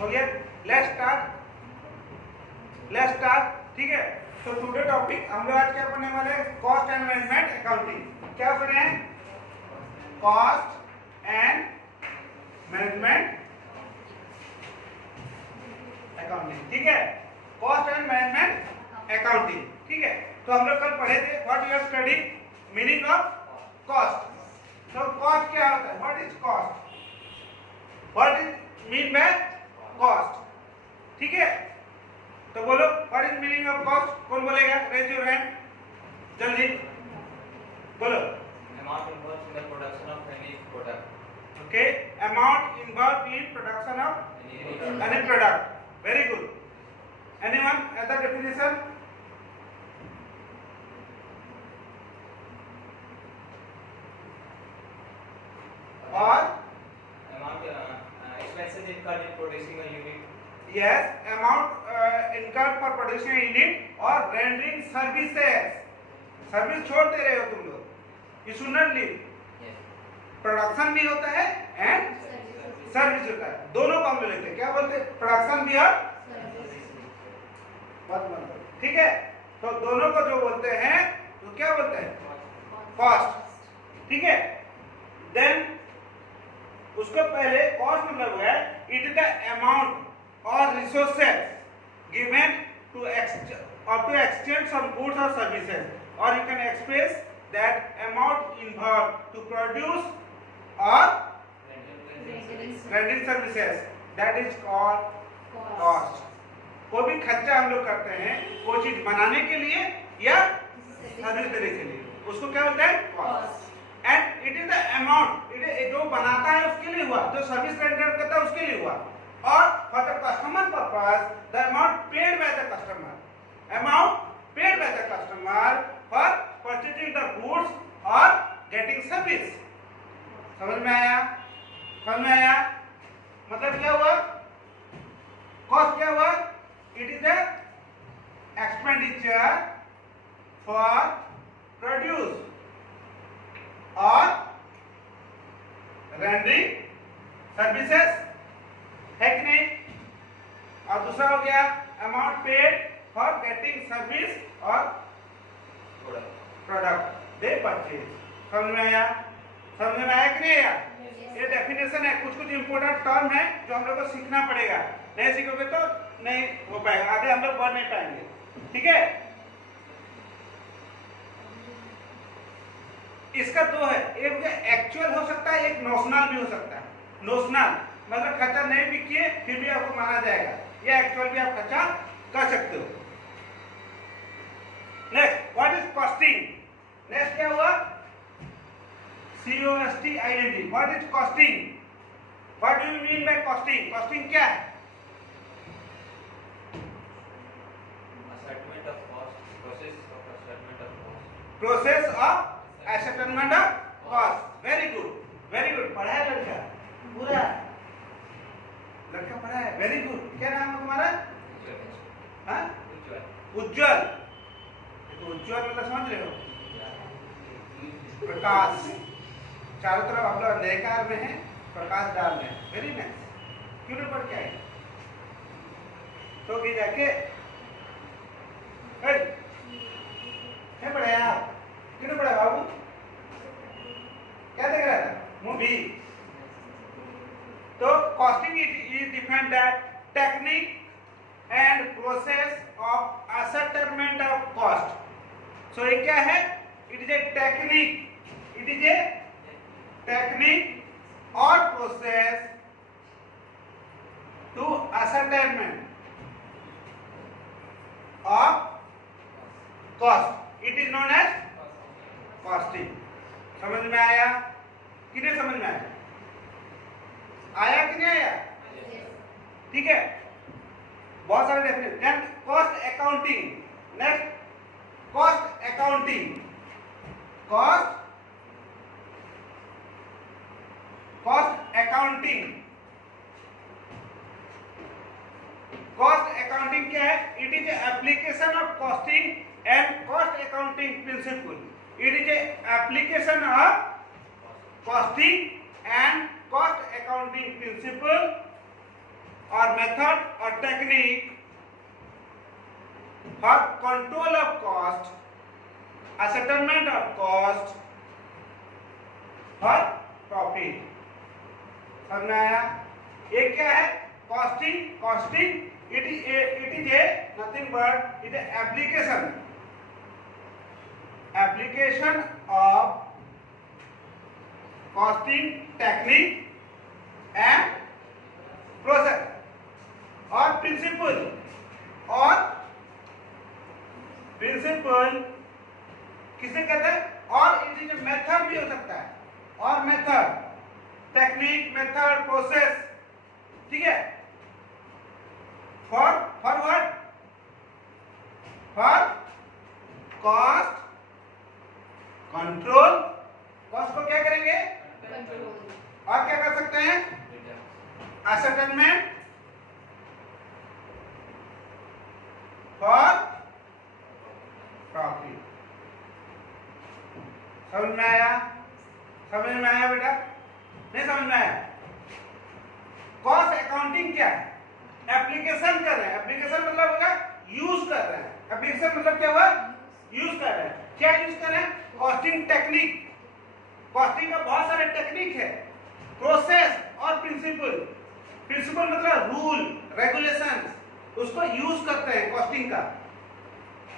हो गया? Let's start. ठीक है, तो टुडे टॉपिक हम लोग आज क्या पढ़ने वाले हैं? Cost and management accounting. क्या पढ़ रहे हैं? Cost and management accounting. ठीक है, कॉस्ट एंड मैनेजमेंट अकाउंटिंग। ठीक है, तो हम लोग कल पढ़े थे what you have studied meaning of cost. तो कॉस्ट क्या होता है? What is cost? What is mean by cost? ठीक है, तो बोलो what is meaning of cost? कौन बोलेगा? रेज योर हैंड, जल्दी बोलो। Amount involved in the production of any product. Okay, amount involved in production of any product. Very good. Anyone other definition? Or Amount expenses incurred in producing a unit. yes, amount incurred for producing a unit or rendering services. Service छोड़ दे रहे हो तुम लोग, you should not leave. Yes. Production भी होता है and service होता है, दोनों काम में लेते हैं। क्या बोलते हैं? प्रोडक्शन भी और ठीक है, तो दोनों को जो बोलते हैं तो क्या बोलते हैं? कॉस्ट। ठीक है, देन उसको पहले कॉस्ट मतलब है इट इज द अमाउंट और resources given to exchange some goods or services, or you can express that amount involved to produce or rendering services, that is called cost. कोई भी खर्चा हम लोग करते हैं कोई चीज बनाने के लिए या सर्विस देने के लिए, उसको क्या बोलते हैं? Cost. And it is the amount, जो बनाता है उसके लिए हुआ, जो सर्विस रेंडर करता है उसके लिए हुआ, और for the customer purpose the amount paid by the customer, amount paid by the customer for purchasing the goods और गेटिंग सर्विस। समझ में आया? समझ में आया? मतलब क्या हुआ? कॉस्ट क्या हुआ? It is the expenditure for produce or rendering services, है कि नहीं? और दूसरा हो गया amount paid for getting service or product they purchase। समझ में आया? समझ में आया कि नहीं आया? ये डेफिनेशन है, कुछ कुछ इंपोर्टेंट टर्म है जो हम लोग को सीखना पड़ेगा, नहीं सीखोगे तो नहीं हो पाएगा, आगे हम लोग बढ़ नहीं पाएंगे। ठीक है, इसका दो है, एक एक्चुअल हो सकता है, एक नोशनल भी हो सकता है। नोशनल मतलब खर्चा नहीं भी किए फिर भी आपको माना जाएगा, या एक्चुअल भी आप खर्चा कर सकते हो। Next, what is costing? Next क्या हुआ? COSTING। What is costing? What do you mean by costing? Costing क्या है? Ascertainment of cost. Process of ascertainment of cost. Process of ascertainment of cost। Very good, very good. पढ़ा है लड़का, पूरा लड़का पढ़ा है, वेरी गुड। क्या नाम है तुम्हारा? हाँ, उज्जवल। तो उज्जवल मतलब समझ रहे हो? प्रकाश, चारों तरफ हम लोग अंधकार में है, प्रकाश डाल रहे हैं। Very nice. क्यों नहीं पढ़ के आए? तो भी जाके क्या पढ़े आप? क्यों नहीं पढ़े बाबू? क्या देख रहा था? मूवी। तो costing is defined that technique and process of ascertainment of cost. So ये क्या है? It is a technique, it is a technique और process to ascertainment of cost, it is known as costing। समझ में आया कि नहीं? समझ में आया? आया कि नहीं आया? ठीक है, बहुत सारे definition. Cost accounting. Next, cost accounting. Cost accounting. Cost accounting क्या है? It is application of costing and cost accounting principle. It is a application of costing and cost accounting principle और मेथड और technique for control of cost, ascertainment of cost और profit. समझ में आया? ये क्या है? Costing. Costing it is a nothing but it is application of costing technique and process और प्रिंसिपल किसे कहते हैं? और इट इज मेथड भी हो सकता है, और मेथड, टेक्निक, मेथड, प्रोसेस, ठीक है? For what? For cost control. Cost को क्या करेंगे? कंट्रोल। और क्या कर सकते हैं? असेटलमेंट फॉर प्रॉफिट। समझ में आया? समझ में आया बेटा? नहीं समझ में आया? कॉस्ट अकाउंटिंग क्या है? एप्लीकेशन कर रहे हैं। एप्लीकेशन मतलब होगा यूज कर रहे हैं। एप्लीकेशन मतलब क्या हुआ? यूज कर रहे हैं। क्या यूज कर रहे हैं? Costing technique. कॉस्टिंग का बहुत सारे टेक्निक है, प्रोसेस और प्रिंसिपल। प्रिंसिपल मतलब रूल, रेगुलेशन, उसको यूज करते हैं कॉस्टिंग का।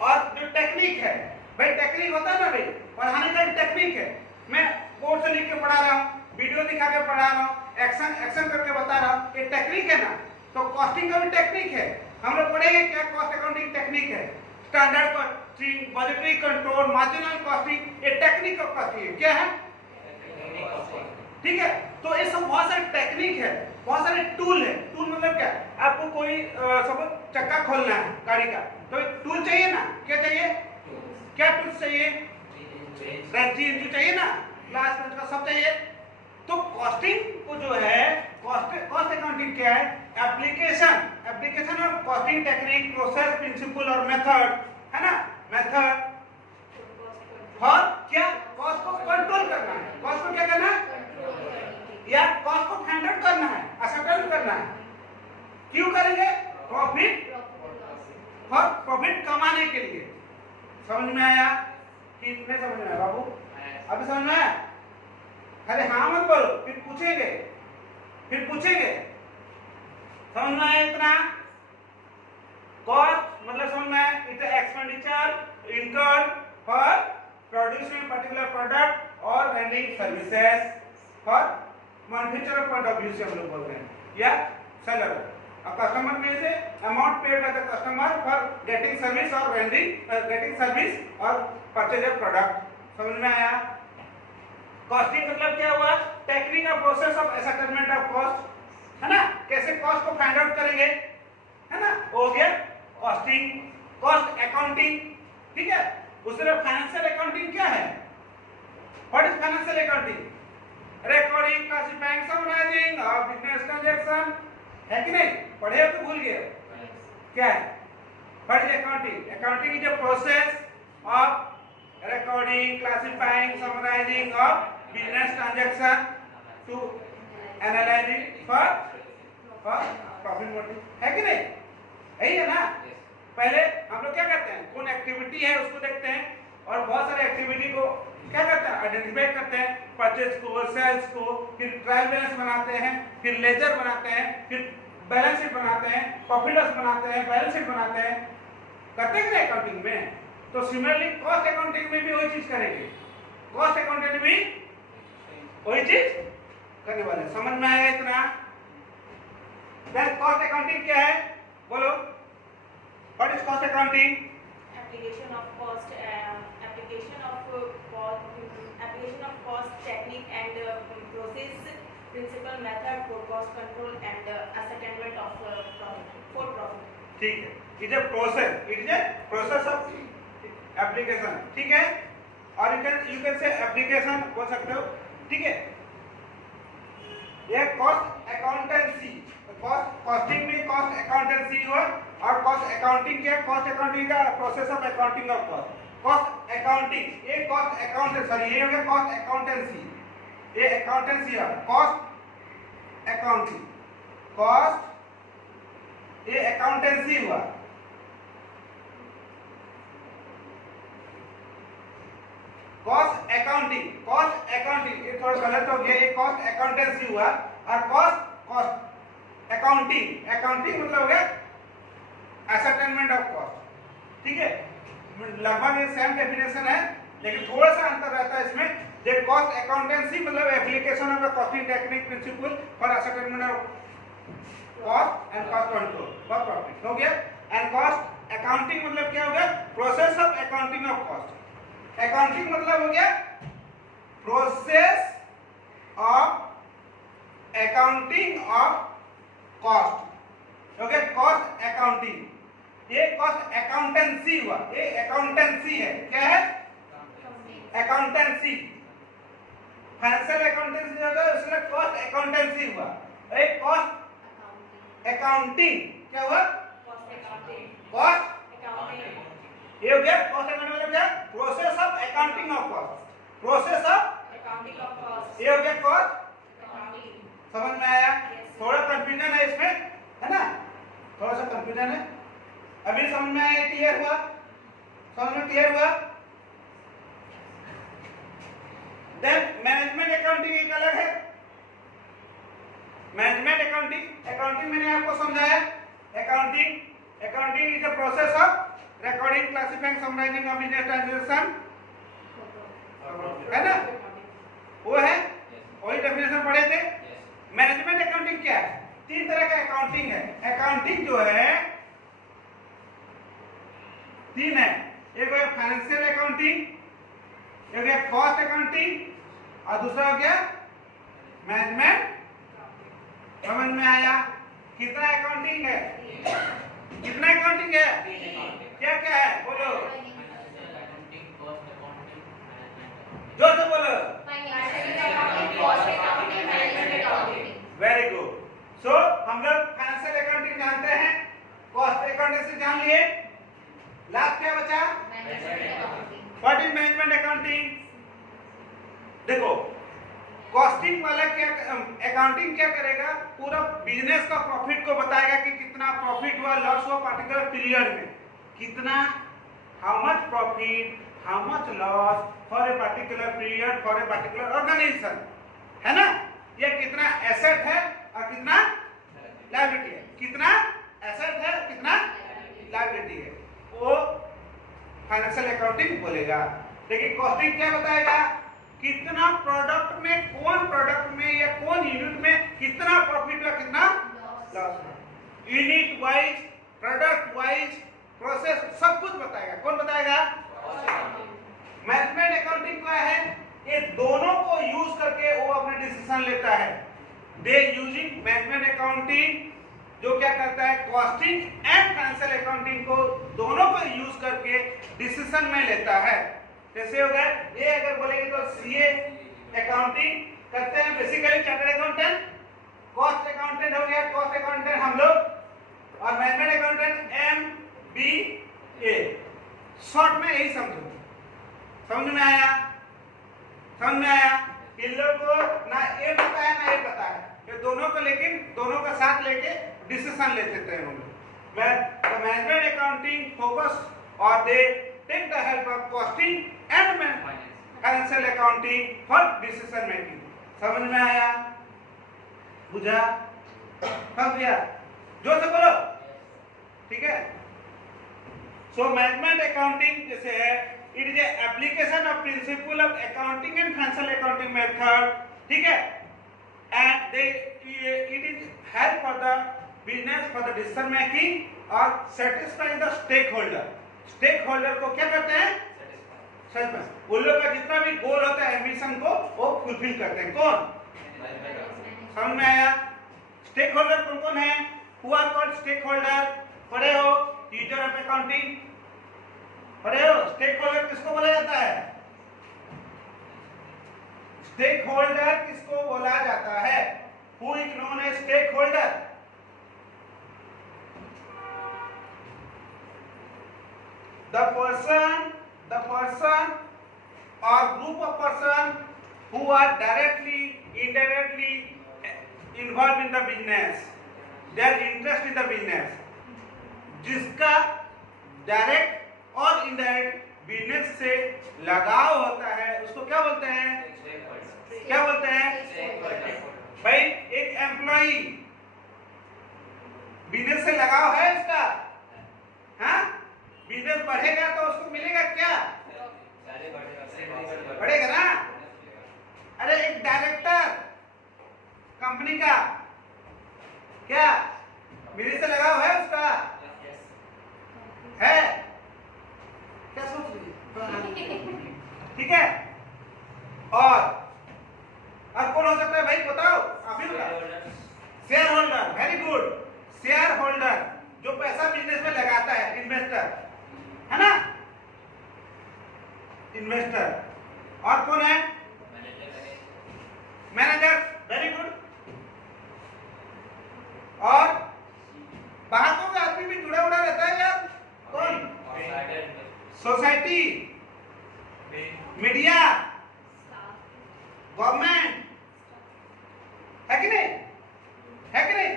और जो टेक्निक है, भाई टेक्निक होता है ना भाई, पढ़ाने का टेक्निक है। मैं बोर्ड से लिख के पढ़ा रहा हूँ, वीडियो दिखा के पढ़ा रहा हूँ, एक्शन करके बता रहा हूँ, ये टेक्निक है ना। तो कॉस्टिंग का भी टेक्निक है। हम लोग पढ़ेंगे क्या कॉस्ट अकाउंटिंग टेक्निक है। Standard costing, budgetary control, marginal costing, ये टेक्निक ऑफ कॉस्टिंग है। क्या है? ठीक है। तो ये सब बहुत सारे टेक्निक है, बहुत सारे टूल है। टूल मतलब क्या? आपको कोई सपोज चक्का खोलना है गाड़ी का, तो एक टूल चाहिए ना। क्या चाहिए? क्या टूल्स चाहिए? रेंची इंची चाहिए ना, ग्लास पेंच का सब चाहिए। तो कॉस्टिंग को जो है, कॉस्ट अकाउंटिंग क्या है? Application of costing technique, process, principle और मेथड, है ना। मेथड और क्या? कॉस्ट को कंट्रोल करना है। कॉस्ट को क्या करना है? या कॉस्ट को फाइंड आउट करना है, असेटल करना है। क्यों करेंगे? प्रॉफिट, और प्रॉफिट कमाने के लिए। समझ में आया कि नहीं समझ में आया बाबू? अभी समझ में आया? खाली हाँ मत बोलो, फिर पूछेंगे। समझ में आया इतना? कॉस्ट मतलब समझ में आया? It is expenditure incurred for producing particular product और rendering services for manufacturer point of view से हम लोग बोल रहे हैं, या सेलर। अब कस्टमर में से amount paid by the customer for getting service और गेटिंग सर्विस और परचेज ऑफ प्रोडक्ट। समझ में आया? कॉस्टिंग मतलब क्या हुआ? टेक्निक और प्रोसेस ऑफ असेटलमेंट ऑफ कॉस्ट, है ना। कैसे कॉस्ट को फाइंड आउट करेंगे, है ना, हो गया कॉस्टिंग। कॉस्ट अकाउंटिंग, ठीक है। उसके बाद फाइनेंशियल अकाउंटिंग क्या है? What is financial accounting? Recording, classifying, summarising और बिजनेस ट्रांजैक्शन, है कि नहीं? पढ़े हो तो भूल गए? क्या है? What is accounting? Accounting is a process of recording, classifying, summarizing of business transaction to analyzing for profit motive, है कि नहीं? यही है ना। पहले हम लोग क्या करते हैं? कौन एक्टिविटी है उसको देखते हैं, और बहुत सारे एक्टिविटी को क्या करते हैं? आइडेंटिफाई करते हैं, परचेज को, सेल्स को, फिर ट्रायल बैलेंस बनाते हैं, फिर लेजर बनाते हैं, फिर बैलेंस शीट बनाते हैं, प्रॉफिट लॉस बनाते हैं, बैलेंस शीट बनाते हैं। करते हैं कि नहीं अकाउंटिंग में? तो सिमिलरली कॉस्ट अकाउंटिंग में भी वही चीज करेंगे। कॉस्ट अकाउंटिंग में भी वही चीज करने वाले। समझ में आया इतना? कॉस्ट अकाउंटिंग क्या है? बोलो, what is cost accounting? application of cost technique and process, principal, method for cost control and ascertainment of profit for profit. ठीक है। It is a process of application, ठीक है। और यू कैन से एप्लीकेशन बोल सकते हो, ठीक है। ये कॉस्ट अकाउंटेंसी, कॉस्टिंग में कॉस्ट अकाउंटेंसी हुआ, और कॉस्ट अकाउंटिंग क्या? कॉस्ट अकाउंटिंग का process of accounting of cost. Cost accounting, ये कॉस्ट अकाउंटेंसी, सॉरी ये हो गया कॉस्ट अकाउंटेंसी, ये अकाउंटेंसी है। कॉस्ट अकाउंटिंग, कॉस्ट ये अकाउंटेंसी हुआ। कॉस्ट अकाउंटिंग ये थोड़ा गलत हो गया, ये कॉस्ट अकाउंटेंसी हुआ और कॉस्ट अकाउंटिंग मतलब हो गया एसेटमेंट ऑफ कॉस्ट। ठीक है, लगभग ये सेम डेफिनेशन है लेकिन थोड़ा सा अंतर रहता है इसमें। जे कॉस्ट अकाउंटेंसी मतलब application of the costing technique principle for ascertainment of cost and cost control for profit हो गया। एंड कॉस्ट अकाउंटिंग मतलब क्या हो गया, process of accounting of cost. Accounting मतलब हो गया process of accounting of cost हो गया, कॉस्ट अकाउंटिंग। ये कॉस्ट अकाउंटेंसी हुआ, ये अकाउंटेंसी है। क्या है? अकाउंटेंसी। फाइनेंशियल अकाउंटेंसी जो है उसका कॉस्ट अकाउंटेंसी हुआ। ये कॉस्ट अकाउंटिंग क्या हुआ? कॉस्ट ये हो गया कॉस्ट अकाउंटिंग मतलब क्या? Process of accounting of cost. Process of accounting of cost ये हो गया कॉस्ट अकाउंटिंग। समझ में आया? Yes. थोड़ा कंफ्यूजन है इसमें, है ना? थोड़ा सा कंफ्यूजन है। अभी समझ में आया? क्लियर हुआ? समझ में क्लियर हुआ? देन मैनेजमेंट अकाउंटिंग एक अलग है। मैनेजमेंट अकाउंटिंग मैंने आपको समझाया। Accounting is the process of recording, classifying, summarizing of business transaction, है ना? वो है, वही डेफिनेशन पढ़े थे। मैनेजमेंट अकाउंटिंग क्या है? तीन तरह का अकाउंटिंग है। अकाउंटिंग जो है तीन है, एक है फाइनेंशियल अकाउंटिंग, एक है कॉस्ट अकाउंटिंग और दूसरा हो गया मैनेजमेंट। समझ में आया? कितना अकाउंटिंग है? कितना अकाउंटिंग है? क्या क्या है? बोलो, जोर से बोलो। Very good. सो हम लोग फाइनेंशियल अकाउंटिंग जानते हैं, कॉस्ट अकाउंटिंग जान लिए। लास्ट क्या बचा? What is management accounting? देखो, कॉस्टिंग वाला क्या, अकाउंटिंग क्या करेगा, पूरा बिजनेस का प्रॉफिट को बताएगा कि कितना प्रॉफिट हुआ, लॉस हुआ पर्टिकुलर पीरियड में, कितना, how much profit, how much loss for a particular period for a particular organisation, है ना? ये कितना एसेट है और कितना लायबिलिटी है, कितना एसेट है कितना लायबिलिटी है, वो फाइनेंशियल अकाउंटिंग बोलेगा। लेकिन कॉस्टिंग क्या बताएगा, कितना प्रोडक्ट में, कौन प्रोडक्ट में या कौन यूनिट में कितना प्रॉफिट हुआ कितना लॉस हुआ, unit wise, product wise, process सब कुछ बताएगा। कौन बताएगा? मैनेजमेंट अकाउंटिंग क्या है, ये दोनों को यूज करके वो अपने डिसीजन लेता है। दे यूजिंग मैनेजमेंट अकाउंटिंग जो क्या करता है, कॉस्टिंग एंड फाइनेंशियल अकाउंटिंग को दोनों को यूज करके डिसीजन में लेता है। जैसे हो गया ये, अगर बोलेंगे तो सीए अकाउंटिंग करते हैं basically chartered accountant, cost accountant हो गया कॉस्ट अकाउंटेंट हम लोग, और मैनेजमेंट अकाउंटेंट MBA। शॉर्ट में यही समझो। समझ में आया? समझ में आया? इन लोगों को ना ये पता है ना ये पता है, ये दोनों को लेकिन दोनों का साथ लेके डिसीजन ले सकते हैं हम लोग। मैनेजमेंट अकाउंटिंग फोकस और दे take the help of costing and financial accounting for decision making। समझ में आया? बुझा? समझ गया? जोर से बोलो, ठीक है? सो मैनेजमेंट अकाउंटिंग जैसे है, it is application of principle of accounting and financial accounting method, ठीक है? And they it is help for the business for the decision making और satisfying the stakeholder. Stakeholder को क्या करते हैं? Satisfy. उन लोग का जितना भी गोल होता है, एम्बिशन को वो फुलफिल करते हैं। कौन? समझ में आया? स्टेक होल्डर कौन कौन है? Who are called stakeholder? पढ़े हो टीचर ऑफ अकाउंटिंग, पढ़े हो? स्टेक होल्डर किसको बोला जाता है? स्टेक होल्डर किसको बोला जाता है? Who is known as stakeholder? The person or group of person who are directly, indirectly involved in the business, their interest in the business, जिसका डायरेक्ट और इनडायरेक्ट बिजनेस से लगाव होता है उसको क्या बोलते हैं? क्या बोलते हैं भाई? एक एम्प्लॉई बिजनेस से लगाव है इसका, हाँ? बिजनेस बढ़ेगा तो उसको मिलेगा क्या? बढ़ेगा ना। अरे एक डायरेक्टर कंपनी का क्या बिजनेस से लगाव है उसका? है? क्या सोच रही है? ठीक है। और कौन हो सकता है भाई बताओ, आप ही बताओ। Share holder, very good. Share holder जो पैसा बिजनेस में लगाता है, इन्वेस्टर है ना, इन्वेस्टर। और कौन है? Manager, very good. और बातों का आदमी भी जुड़ा हुआ रहता है यार, कौन? सोसाइटी, मीडिया, गवर्नमेंट, है कि नहीं? है कि नहीं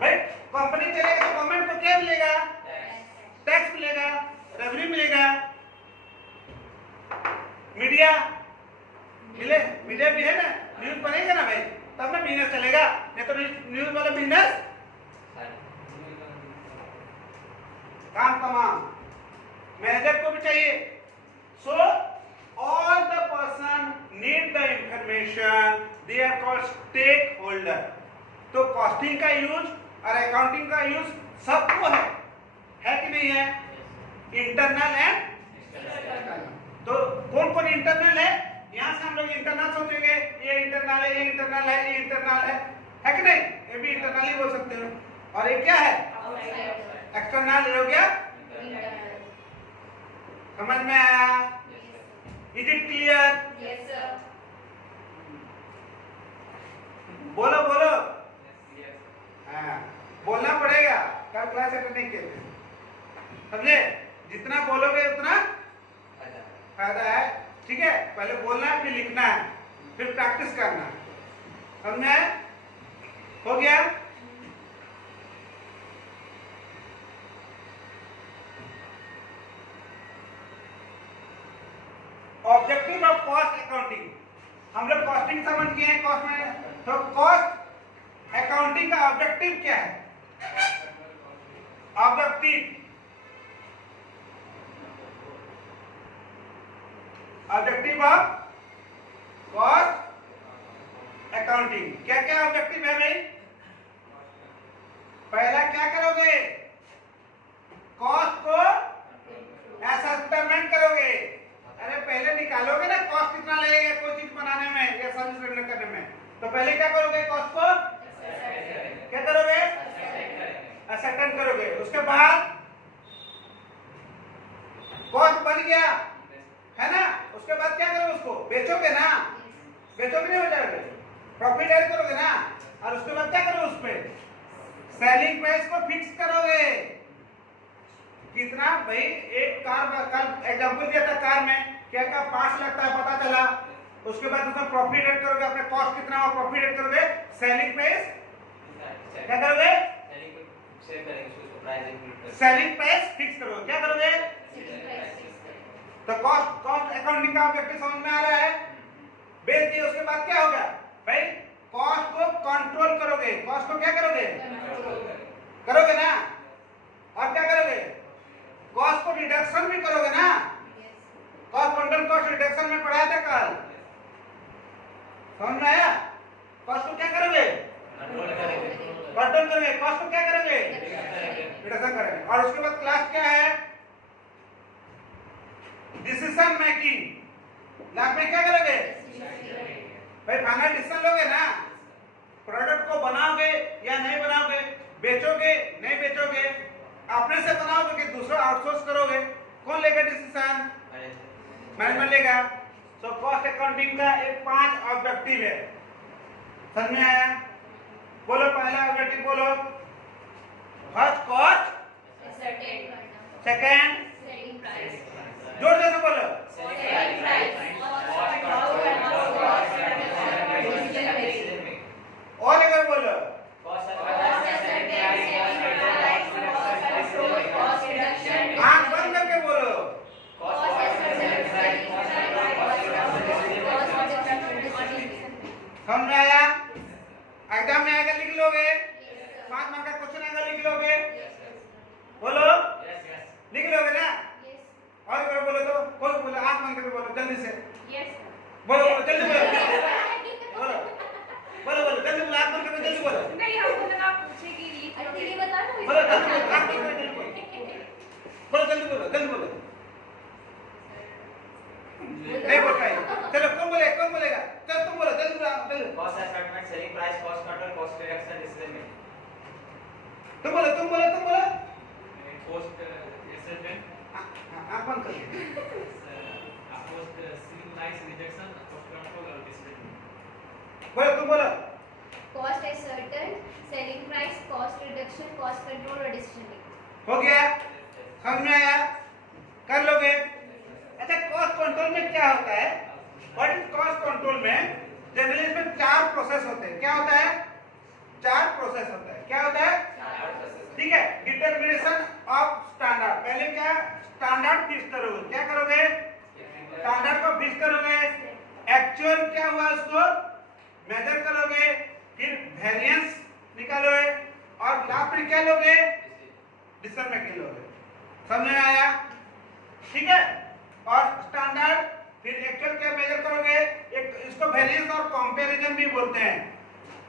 भाई? कंपनी चलेगा तो गवर्नमेंट को क्या मिलेगा? टैक्स मिलेगा, रेवेन्यू मिलेगा। मीडिया मिले, मीडिया भी है ना, न्यूज बनेगा ना भाई, तब ना बिजनेस चलेगा, नहीं तो न्यूज वाला बिजनेस काम तमाम। मैनेजर को भी चाहिए। So all the person need the information, they are called stakeholder. तो कॉस्टिंग का यूज और अकाउंटिंग का यूज सबको है कि नहीं है? इंटरनल एंड तो कौन कौन इंटरनल है? यहां से हम लोग इंटरनल सोचेंगे, ये इंटरनल है, ये इंटरनल है, ये इंटरनल है कि नहीं? ये भी इंटरनल ही बोल सकते हो। और ये क्या है? एक्सटर्नल हो गया। समझ में आया? Is it clear? Yes, sir. बोलो बोलो। हाँ, बोलना पड़ेगा कल क्लास अटेंड के लिए, समझे? जितना बोलोगे उतना फायदा है। ठीक है, पहले बोलना है, फिर लिखना है, फिर प्रैक्टिस करना है, समझे? हो गया? ऑब्जेक्टिव ऑफ कॉस्ट अकाउंटिंग, हम लोग कॉस्टिंग समझ गए हैं, कॉस्ट में तो कॉस्ट अकाउंटिंग का ऑब्जेक्टिव क्या है? ऑब्जेक्टिव ऑफ कॉस्ट अकाउंटिंग क्या क्या ऑब्जेक्टिव है भाई? पहला क्या करोगे? कॉस्ट को असेसमेंट करोगे। अरे पहले निकालोगे ना कॉस्ट कितना लगेगा कोई चीज बनाने में या सर्विस रेंडर करने में, तो पहले क्या करोगे? कॉस्ट को क्या करोगे? असेसमेंट करोगे। उसके बाद कॉस्ट बन गया है ना, उसके बाद क्या करोगे? उसको बेचोगे ना, बेचोगे नहीं हो जाएगा, प्रॉफिट ऐड करोगे ना, और उसके बाद क्या करोगे? उस पे सेलिंग प्राइस को फिक्स करोगे। कितना भाई? एक कार कल एग्जांपल दिया था, कार में क्या क्या 5 लाख का पता चला, उसके बाद उसमें प्रॉफिट ऐड करोगे, अपने कॉस्ट कितना हो प्रॉफिट ऐड करोगे, सेलिंग प्राइस क्या करोगे? सेलिंग प्राइस फिक्स करोगे। क्या करोगे? तो कॉस्ट अकाउंटिंग का ऑब्जेक्टिव समझ में आ रहा है? बेच दिए, उसके बाद क्या होगा भाई? कॉस्ट को कंट्रोल करोगे। कॉस्ट को क्या करोगे? करोगे ना। और क्या करोगे? कॉस्ट को रिडक्शन भी करोगे ना। कॉस्ट कंट्रोल कॉस्ट रिडक्शन में पढ़ाया था कल, समझ में आया? कॉस्ट को क्या करोगे? कंट्रोल करोगे। कॉस्ट को क्या करोगे? रिडक्शन करोगे। और उसके बाद क्लास क्या है? Decision making. लास्ट में क्या करोगे भाई? फाइनल डिसीजन लोगे ना, प्रोडक्ट को बनाओगे या नहीं बनाओगे, बेचोगे नहीं बेचोगे, अपने से बनाओगे कि दूसरा आउटसोर्स करोगे, कौन लेगा डिसीजन? मैनेजमेंट लेगा। सो कॉस्ट अकाउंटिंग का एक 5 ऑब्जेक्टिव है, समझ में आया? बोलो पहला ऑब्जेक्टिव बोलो। फर्स्ट कॉस्ट, सेकंड जोर से बोलो। और एक बार बोलो। एग्जाम में आएगा लिख लोगे, 5 मार्क का क्वेश्चन आएगा लिख लोगे, बोलो लिख लोगे ना? और कोई बोलो तो, कोई बोलो, आंख बंद करके बोलो जल्दी से, बोलो बोलो जल्दी बोलो, बोलो बोलो बोलो जल्दी बोलो, आंख बंद करके जल्दी बोलो। नहीं हमको लगा पूछेगी ये बता दो। बोलो जल्दी बोलो, आंख बंद करके जल्दी बोलो, बोलो जल्दी बोलो, जल्दी बोलो। नहीं बोल पाएंगे, चलो कौन बोलेगा? चल तुम बोलो, जल्दी बोलो, जल्दी। Cost assignment, selling price, cost control, cost reduction, decision तुम बोलो। making. Post assessment, आंख बंद कर। post selling price rejection, cost control और decision. बोलो तुम बोलो। Cost ascertain, selling price, cost reduction, cost control और decision making. हो गया? समझ में आया? कर लोगे? अच्छा, कॉस्ट कंट्रोल में क्या होता है? व्हाट इज कॉस्ट कंट्रोल में? जनरली इसमें 4 प्रोसेस होते हैं। क्या होता है? 4 प्रोसेस होता है। क्या होता है? ठीक है। डिटरमिनेशन ऑफ स्टैंडर्ड, पहले क्या स्टैंडर्ड फिक्स करोगे। क्या करोगे? स्टैंडर्ड को फिक्स करोगे। एक्चुअल क्या हुआ उसको मेजर करोगे, फिर वेरिएंस निकालोगे और लास्ट में क्या लोगे? डिसीजन मेकिंग लोगे। समझ में आया? ठीक है। और स्टैंडर्ड फिर एक्चुअल क्या मेजर करोगे, एक इसको वेरिएंस और कंपैरिजन भी बोलते हैं,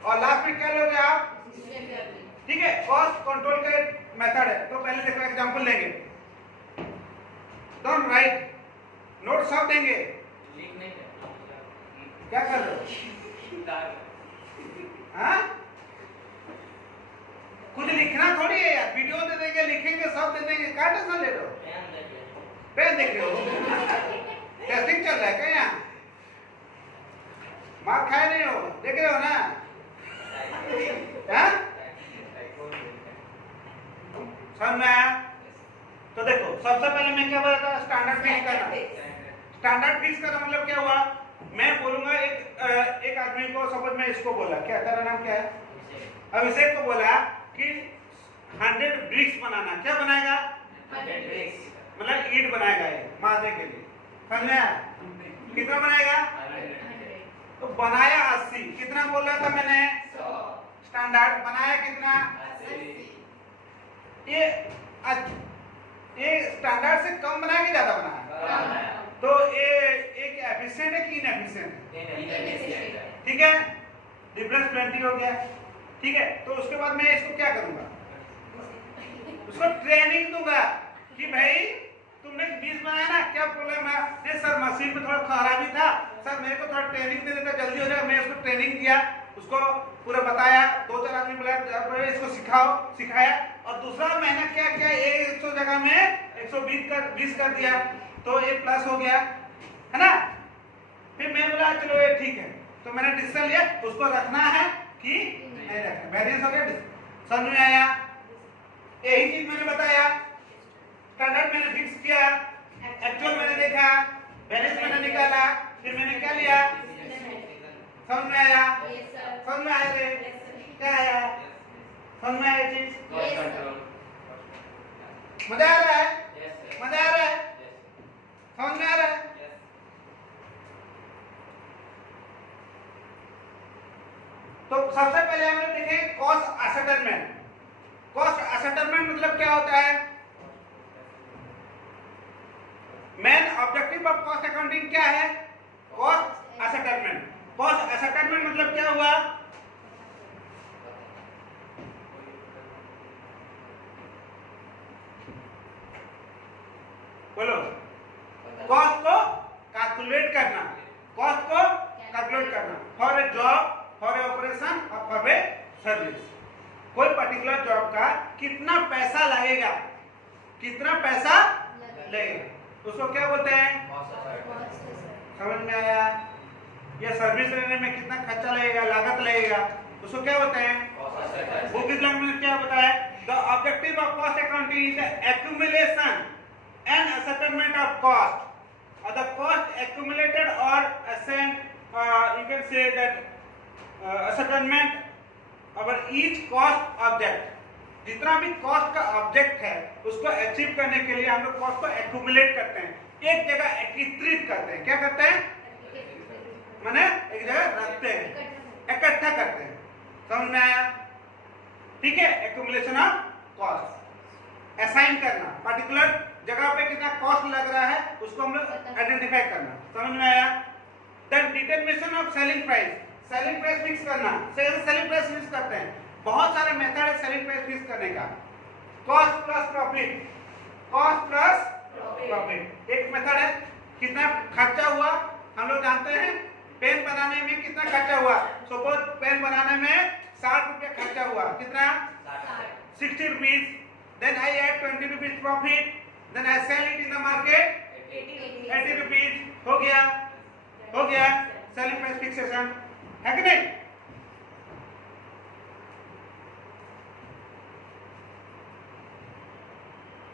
और लास्ट में क्या लोगे आप? ठीक है। कॉस्ट कंट्रोल के मेथड है। तो पहले देखो एग्जांपल लेंगे। डोंट राइट, नोट सब देंगे। लिख नहीं है। क्या कर रहे हो? हाँ, कुछ लिखना थोड़ी है यार, वीडियो दे देंगे, लिखेंगे, सब दे देंगे, क्या टेंशन ले रहे हो? पेन देख रहे हो? टेस्टिंग चल रहा है क्या यहाँ? मार खाए नहीं हो, देख रहे हो ना? हाँ? समझ में आया? तो देखो, सबसे पहले मैं क्या बोला था? स्टैंडर्ड फिक्स करना। स्टैंडर्ड फिक्स करना मतलब क्या हुआ? मैं बोलूंगा एक आदमी को, सपोज मैं इसको बोला, क्या तेरा नाम क्या है? अभिषेक को बोला कि 100 ब्रिक्स बनाना। क्या बनाएगा? 100 bricks. मतलब ईंट बनाएगा ये मारने के लिए। समझ में आया? कितना बनाएगा? 100. तो बनाया 80। कितना बोल रहा था मैंने? 100. स्टैंडर्ड बनाया कितना? 80. ये स्टैंडर्ड से कम बनाया कि ज्यादा बनाया? तो ये एक एफिशिएंट है कि इनएफिशिएंट है? ठीक है, डिफरेंस 20 हो गया। ठीक है, तो उसके बाद मैं इसको क्या करूंगा? उसको ट्रेनिंग दूंगा कि भाई तुमने 20 बनाया ना, क्या प्रॉब्लम है? नहीं सर, मशीन में थोड़ा खराबी था सर, मेरे को थोड़ा ट्रेनिंग दे देता जल्दी हो जाएगा। मैं उसको ट्रेनिंग दिया, उसको पूरा बताया, 2-4 आदमी बुलाया, इसको सिखाया। और दूसरा महीना क्या किया, 100 जगह में 120 कर दिया, तो ये प्लस हो गया, है ना? फिर मैं बोला चलो ये ठीक है, तो मैंने डिसीजन लिया उसको रखना है कि नहीं रखना। वेरिएंस हो गया। समझ में आया? यही चीज मैंने बताया। स्टैंडर्ड मैंने फिक्स किया, एक्चुअल मैंने देखा, वेरिएंस मैंने निकाला, फिर मैंने क्या लिया? समझ में आया? समझ में आया रे? क्या आया? समझ में आया चीज? मजा आ रहा है? मजा आ रहा है? समझ में आ रहा है? तो सबसे पहले हम लोग देखें कॉस्ट असर्टेनमेंट। कॉस्ट असर्टेनमेंट मतलब क्या होता है? Main objective of cost accounting क्या है? Cost ascertainment. कॉस्ट असर्टेनमेंट मतलब क्या हुआ? बोलो। कॉस्ट को कैलकुलेट करना। कॉस्ट को कैलकुलेट करना for a job, for a operation और फॉर ए सर्विस। कोई पर्टिकुलर जॉब का कितना पैसा लगेगा, कितना पैसा लगेगा, उसको क्या बोलते हैं? समझ में आया? या सर्विस लेने में कितना खर्चा लगेगा, लागत लगेगा, उसको क्या बोलते हैं? बुक लैंग्वेज में क्या बताया? The objective of cost accounting is the accumulation and ascertainment of cost, or the cost accumulated or you can say that ascertainment over each cost object. जितना भी कॉस्ट का ऑब्जेक्ट है उसको अचीव करने के लिए हम लोग कॉस्ट को एक्यूमुलेट करते हैं, एक जगह एकत्रित करते हैं। क्या करते हैं? माने एक जगह रखते हैं, इकट्ठा करते हैं। समझ में आया? ठीक है, एक्यूमुलेशन ऑफ कॉस्ट, असाइन करना, पर्टिकुलर जगह पे कितना कॉस्ट लग रहा है उसको हम लोग आइडेंटिफाई करना। समझ में आया? Then determination of selling price, selling price fix करना। सेलिंग प्राइस फिक्स करते हैं, बहुत सारे मेथड है सेलिंग प्राइस फिक्स करने का। Cost plus profit, cost plus profit एक मेथड है। कितना खर्चा हुआ हम लोग जानते हैं, पेन बनाने में कितना खर्चा हुआ। सपोज पेन बनाने में 60 रुपया खर्चा हुआ, कितना 60 rupees, then I add 20 rupees profit, then I sell it in the market 80 rupees, हो गया सेलिंग प्राइस फिक्सेशन, है कि नहीं?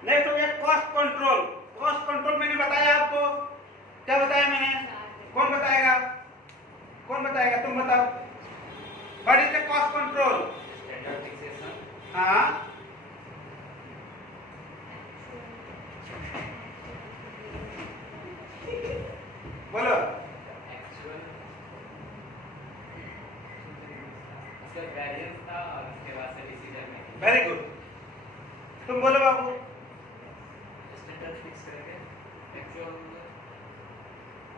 नेक्स्ट हो गया कॉस्ट कंट्रोल। कॉस्ट कंट्रोल मैंने बताया आपको, क्या बताया मैंने? कौन बताएगा? तुम बताओ। What is the cost control? Standard fixation, हाँ, बोलो। एक्चुअल इसका वैरिएंस था और उसके बाद से डिसीजन मेकिंग। वेरी गुड, तुम बोलो बाबू। स्टैंडर्ड फिक्स करेंगे, एक्चुअल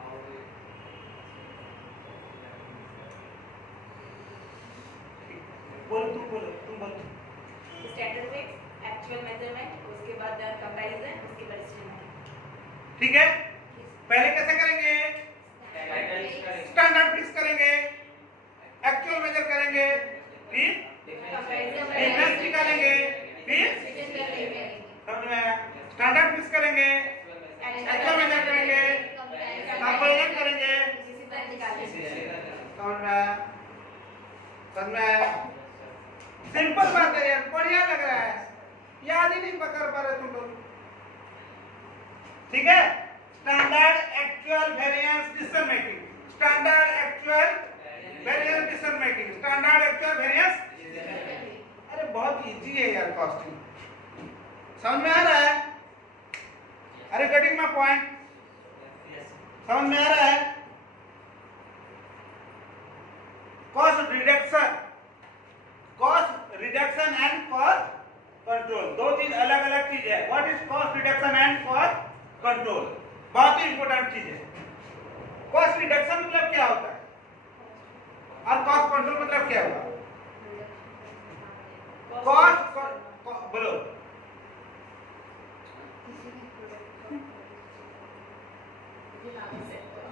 और बोलो तुम बोलो। स्टैंडर्ड फिक्स, एक्चुअल मेजरमेंट, उसके बाद कंपैरिजन, उसके बाद एस्टिमेट। ठीक है, पहले कैसे करेंगे? स्टैंडर्ड फिक्स करेंगे, एक्चुअल मेजर करेंगे, फिर डिफरेंस निकालेंगे, फिर समझ में आया? स्टैंडर्ड फिक्स करेंगे, एक्चुअल मेजर करेंगे, कंपैरिजन करेंगे, समझ में आया? सिंपल बात है यार, बढ़िया लग रहा है, याद ही नहीं पकड़ पा रहे तुम लोग। ठीक है, standard actual variance decision making, standard actual variance decision making, standard actual variance. अरे बहुत इजी है यार कॉस्टिंग, समझ में आ रहा है? अरे गेटिंग माय पॉइंट? समझ में आ रहा है? Cost reduction and cost control, दो चीज अलग अलग चीज है। What is cost reduction and cost control? बहुत ही इंपॉर्टेंट चीज है। कॉस्ट रिडक्शन मतलब क्या होता है और कॉस्ट कंट्रोल मतलब क्या हुआ? कॉस्ट बोलो।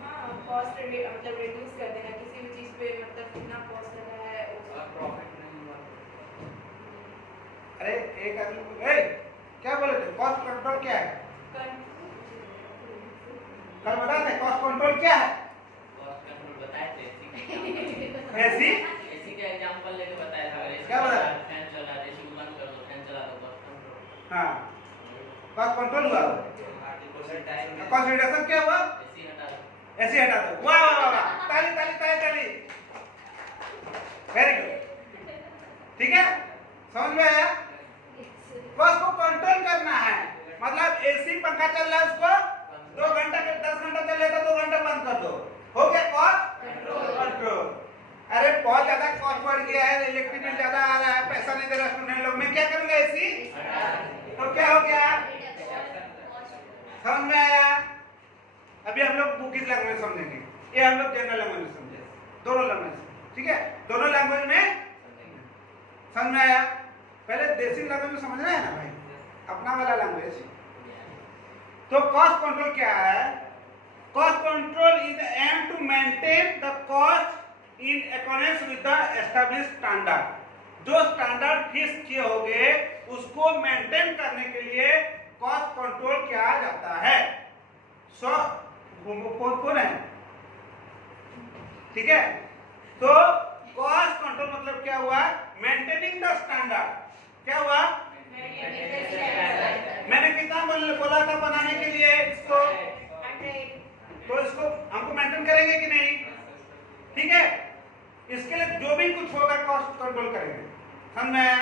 हाँ, कॉस्ट मतलब रिड्यूस कर देना, किसी भी चीज पे मतलब कितना कॉस्ट लगा है और प्रॉफिट नहीं हुआ। अरे एक आदमी क्या बोले थे? कॉस्ट कंट्रोल क्या है? कल बताते हैं कॉस्ट कंट्रोल क्या है। कॉस्ट कंट्रोल बताए थे, ऐसी एसी का एग्जांपल लेके बताया था। अगर क्या बताया? फैन चला, एसी को बंद कर दो, फैन चला दो, कॉस्ट कंट्रोल। हाँ, कॉस्ट कंट्रोल हुआ। आर्टिफिशियल टाइम, कॉस्ट रिडक्शन क्या हुआ? एसी हटा दो। ऐसे हटा दो। वाह वाह वाह, ताली ताली ताली ताली, वेरी गुड। ठीक है, समझ में आया? कॉस्ट को कंट्रोल करना है, मतलब एसी पंखा चल रहा है उसको 2 घंटा के 10 घंटा चल रहा है तो 2 घंटा बंद कर दो, हो गया कॉस्ट कंट्रोल। अरे बहुत ज्यादा कॉस्ट बढ़ गया है, इलेक्ट्रिक बिल ज्यादा आ रहा है, पैसा नहीं दे रहा स्टूडेंट लोग, मैं क्या करूंगा? एसी तो क्या हो गया? समझ में आया? अभी हम लोग बुकिश लैंग्वेज समझेंगे, ये हम लोग जनरल लैंग्वेज में समझे, दोनों लैंग्वेज। ठीक है, दोनों लैंग्वेज में समझ में आया? पहले देसी लैंग्वेज में समझ रहे हैं ना भाई, अपना वाला लैंग्वेज। तो कॉस्ट कंट्रोल क्या है? Cost control is the aim to maintain the cost in accordance with the established standard. जो स्टैंडर्ड फिक्स किए होंगे उसको मेंटेन करने के लिए कॉस्ट कंट्रोल किया जाता है। सो कौन है? ठीक है, तो कॉस्ट कंट्रोल मतलब क्या हुआ? Maintaining the standard. क्या हुआ? मैंने कितना बोला था बनाने के लिए इसको, तो इसको हमको मेंटेन करेंगे कि नहीं? ठीक है, इसके लिए जो भी कुछ होगा कॉस्ट कंट्रोल करेंगे। समझ में आया?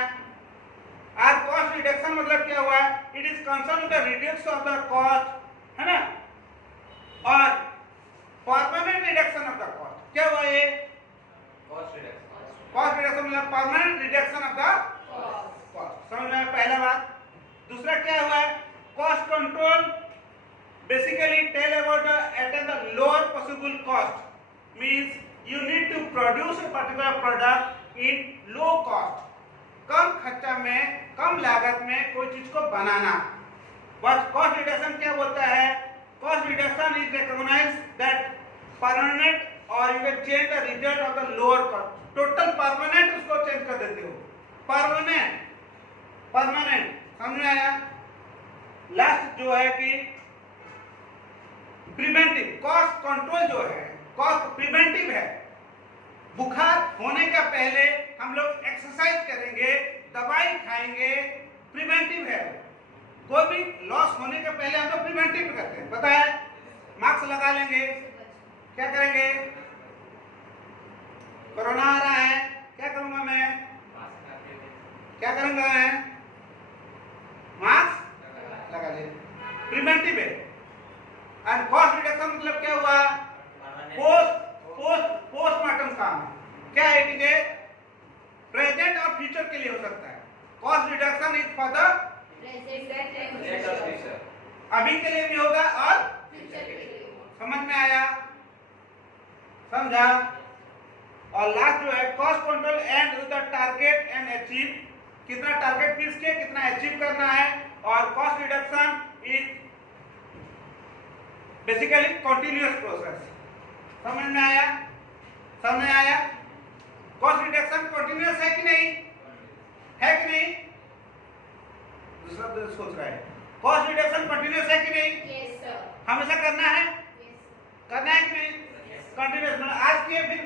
आज कॉस्ट रिडक्शन मतलब क्या हुआ? It is concern with the reduction of the cost, है ना, और permanent reduction of the cost. क्या हुआ ये? Cost reduction. कॉस्ट रिडक्शन मतलब permanent reduction of the cost. समझ में आया पहला बात। दूसरा क्या हुआ है, cost control basically tell about at the lower possible cost, means you need to produce a particular product in low cost, कम खर्चा में कम लागत में कोई चीज को बनाना। बट कॉस्ट रिडक्शन क्या बोलता है, cost reduction is recognise that permanent और you can change the result of the lower cost, total permanent उसको चेंज कर देते हो, परमानेंट समझ में आया। लास्ट जो है कि प्रिवेंटिव कॉस्ट कंट्रोल जो है, कॉस्ट प्रिवेंटिव है। बुखार होने का पहले हम लोग एक्सरसाइज करेंगे, दवाई खाएंगे, प्रिवेंटिव है। कोई भी लॉस होने के पहले हम लोग प्रिवेंटिव करते हैं, पता है, मास्क लगा लेंगे, क्या करेंगे, कोरोना आ रहा है, क्या करूंगा मैं, क्या करूंगा मैं, मास्क लगा ले, प्रिवेंटिव है। एंड कॉस्ट रिडक्शन मतलब क्या हुआ, पोस्टमार्टम काम है, क्या है कि प्रेजेंट और फ्यूचर के लिए हो सकता है। Cost reduction is for the अभी के लिए भी होगा और समझ में आया, समझा। और लास्ट जो है cost control and with the target and achieve, कितना टारगेट फिक्स किया, कितना अचीव करना है। और cost reduction is basically continuous process. समझ में आया, समझ में आया। कॉस्ट रिडक्शन कंटिन्यूअस है कि नहीं, है कि नहीं, दूसरा सोच रहा है, कॉस्ट रिडक्शन कंटिन्यूअस है कि नहीं, Yes, sir. हमेशा करना है, Yes. करना है कि नहीं, कंटिन्यूअस। आज किए फिर